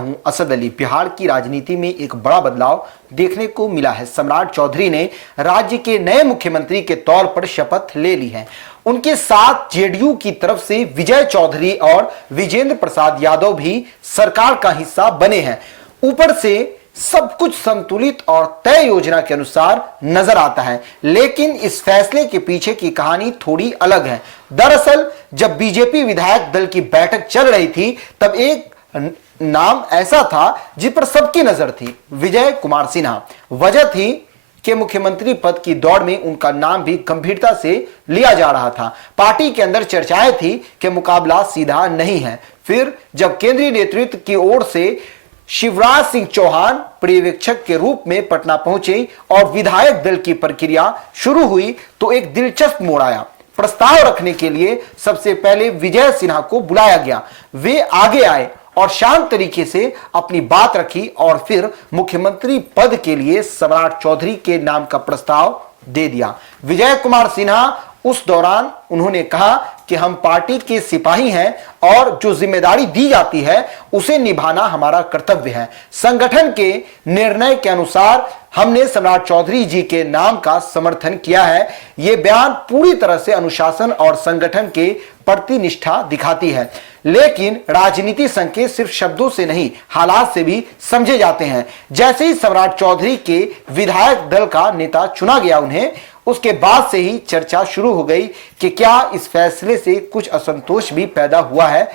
हूं असद अली। बिहार की राजनीति में एक बड़ा बदलाव देखने को मिला है। सम्राट चौधरी ने राज्य के नए मुख्यमंत्री के तौर पर शपथ ले ली है। उनके साथ जेडीयू की तरफ से विजय चौधरी और विजेंद्र प्रसाद यादव भी सरकार का हिस्सा बने हैं। ऊपर से सब कुछ संतुलित और तय योजना के अनुसार नजर आता है, लेकिन इस फैसले के पीछे की कहानी थोड़ी अलग है। दरअसल जब बीजेपी विधायक दल की बैठक चल रही थी, तब एक नाम ऐसा था जिस पर सबकी नजर थी, विजय कुमार सिन्हा। वजह थी कि मुख्यमंत्री पद की दौड़ में उनका नाम भी गंभीरता से लिया जा रहा था। पार्टी के अंदर चर्चाएं थी कि मुकाबला सीधा नहीं है। फिर जब केंद्रीय नेतृत्व की ओर से शिवराज सिंह चौहान पर्यवेक्षक के रूप में पटना पहुंचे और विधायक दल की प्रक्रिया शुरू हुई, तो एक दिलचस्प मोड़ आया। प्रस्ताव रखने के लिए सबसे पहले विजय सिन्हा को बुलाया गया। वे आगे आए और शांत तरीके से अपनी बात रखी और फिर मुख्यमंत्री पद के लिए सम्राट चौधरी के नाम का प्रस्ताव दे दिया। विजय कुमार सिन्हा उस दौरान उन्होंने कहा कि हम पार्टी के सिपाही हैं और जो जिम्मेदारी दी जाती है उसे निभाना हमारा कर्तव्य है। संगठन के निर्णय के अनुसार हमने सम्राट चौधरी जी के नाम का समर्थन किया है। यह बयान पूरी तरह से अनुशासन और संगठन के प्रति निष्ठा दिखाती है। लेकिन राजनीति संकेत सिर्फ शब्दों से नहीं, हालात से भी समझे जाते हैं। जैसे ही सम्राट चौधरी के विधायक दल का नेता चुना गया, उन्हें उसके बाद से ही चर्चा शुरू हो गई कि क्या इस फैसले से कुछ असंतोष भी पैदा हुआ है।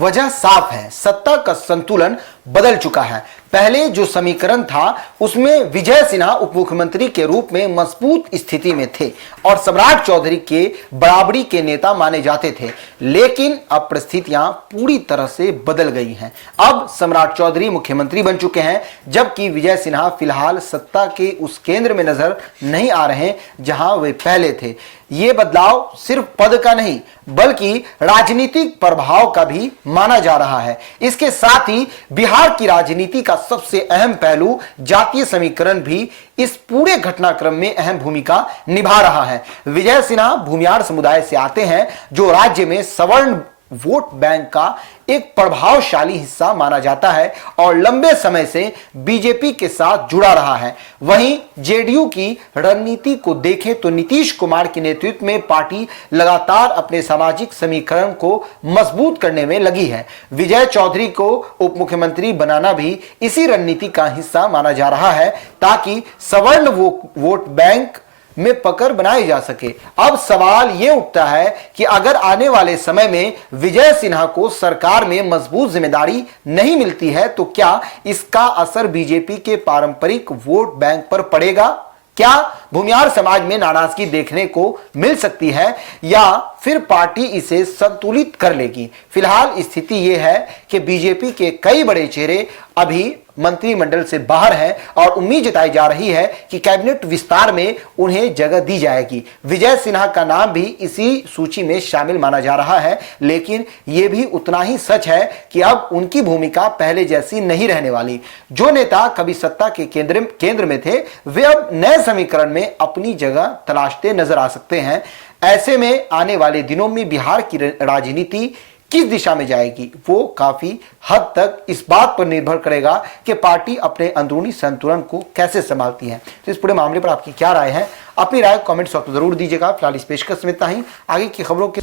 वजह साफ है, सत्ता का संतुलन बदल चुका है। पहले जो समीकरण था उसमें विजय सिन्हा उप मुख्यमंत्री के रूप में मजबूत स्थिति में थे और सम्राट चौधरी के बराबरी के नेता माने जाते थे, लेकिन अब परिस्थितियां पूरी तरह से बदल गई हैं। अब सम्राट चौधरी मुख्यमंत्री बन चुके हैं, जबकि विजय सिन्हा फिलहाल सत्ता के उस केंद्र में नजर नहीं आ रहे जहां वे पहले थे। ये बदलाव सिर्फ पद का नहीं बल्कि राजनीतिक प्रभाव का भी माना जा रहा है। इसके साथ ही बिहार की राजनीति का सबसे अहम पहलू जातीय समीकरण भी इस पूरे घटनाक्रम में अहम भूमिका निभा रहा है। विजय सिन्हा भूमियार समुदाय से आते हैं, जो राज्य में सवर्ण वोट बैंक का एक प्रभावशाली हिस्सा माना जाता है और लंबे समय से बीजेपी के साथ जुड़ा रहा है। वहीं जेडीयू की रणनीति को देखें तो नीतीश कुमार के नेतृत्व में पार्टी लगातार अपने सामाजिक समीकरण को मजबूत करने में लगी है। विजय चौधरी को उप मुख्यमंत्री बनाना भी इसी रणनीति का हिस्सा माना जा रहा है, ताकि सवर्ण वोट बैंक में पकड़ बनाई जा सके। अब सवाल यह उठता है कि अगर आने वाले समय में विजय सिन्हा को सरकार में मजबूत जिम्मेदारी नहीं मिलती है, तो क्या इसका असर बीजेपी के पारंपरिक वोट बैंक पर पड़ेगा? क्या भूमियार समाज में नाराजगी देखने को मिल सकती है या फिर पार्टी इसे संतुलित कर लेगी? फिलहाल स्थिति यह है कि बीजेपी के कई बड़े चेहरे अभी मंत्रिमंडल से बाहर हैं और उम्मीद जताई जा रही है कि कैबिनेट विस्तार में उन्हें जगह दी जाएगी। विजय सिन्हा का नाम भी इसी सूची में शामिल माना जा रहा है, लेकिन यह भी उतना ही सच है कि अब उनकी भूमिका पहले जैसी नहीं रहने वाली। जो नेता कभी सत्ता के केंद्र में थे, वे अब नए समीकरण में अपनी जगह तलाशते नजर आ सकते हैं। ऐसे में आने वाले दिनों में बिहार की राजनीति किस दिशा में जाएगी, वो काफी हद तक इस बात पर निर्भर करेगा कि पार्टी अपने अंदरूनी संतुलन को कैसे संभालती है। तो इस पूरे मामले पर आपकी क्या राय है? अपनी राय कमेंट्स में जरूर दीजिएगा। फिलहाल इस पेशकश में इतना ही। आगे की खबरों के